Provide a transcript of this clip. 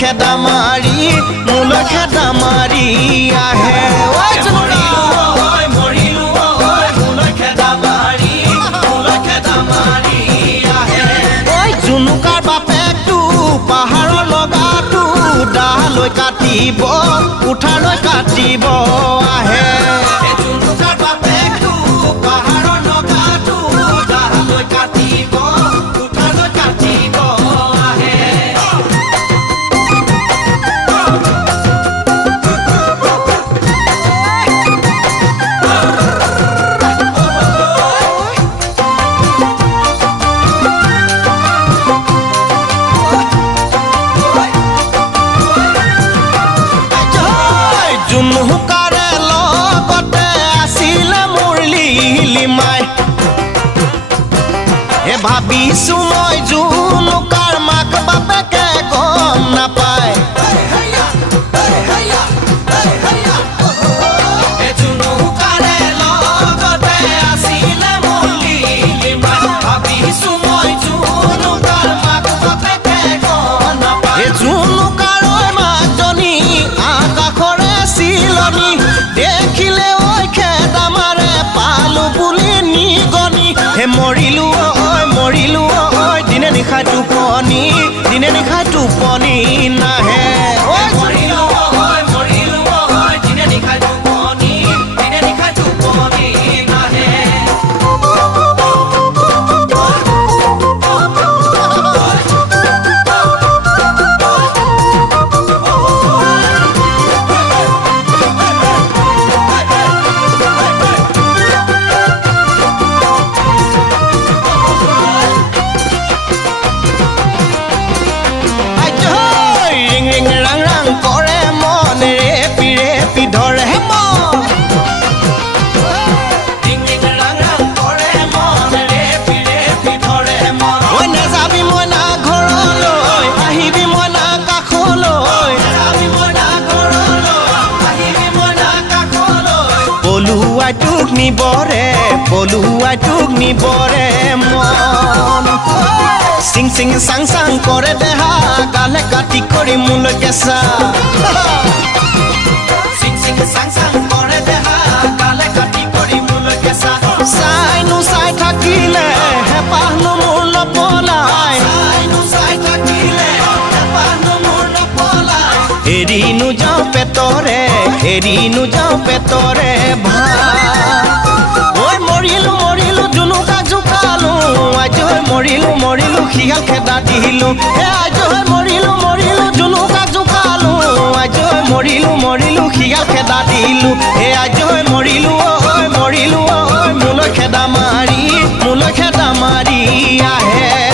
খেদা মাৰি মোলৈ খেদা মাৰি আহে মৰিলো মোলৈ খেদা মাৰি আহে ঐ জুনুকাৰ বাপেকটো পাহাৰৰ লগাটো দালৈ কাটিব উঠালৈ কাটিব আহে জুনুকাৰ বাপেকটো পাহাৰৰ লগাটো দালৈ কাটিব উঠালৈ কাটিব আহে জুনুকাৰে লগতে আছিলে মুৰলী মাই হে ভাবিছো মই জুনুকাৰ মাক বাপেকে গম নাপায় জুনুকাৰে লগতে আছিলে মুৰলী মাই ভাবিছো মই জুনুকাৰ মাক বাপেকে গম নাপায় জুনুকাৰ মাকজনী আকাশৰে চিলনি দেখিলে ঐ খেদা মাৰে পালো বুলি নিগনি হে মৰিলো ঐ দিনে নিশা টোপনি নাহে মৰিলো ঐ দিনে নিশা টোপনি নাহে কৰে মনে পিৰে পিধৰে মই নেযাবি মই না ঘৰলৈ আহিবি মই না কাষলৈ পলুৱাই তোক নিবৰে মন চিং চিং চাং চাং কৰে দেহা গালে কাটি কৰি মোলৈ কেঁচা চিং চিং চাং চাং কৰে দেহা গালে কাটি কৰি মোলৈ কেঁচা চাই থাকিলে হেঁপাহনো মোৰ নপলাই এৰিনো যাওঁ পেটৰে ভাই মৰিলো জুনুকা জোকালো আজি মৰিলো শিয়াল খেদা দিলো হে আজি মৰিলো জুনুকা জোকালো আজি মৰিলো শিয়াল খেদা দিলো হে আজি মৰিলো মোলৈ খেদা মাৰি আহে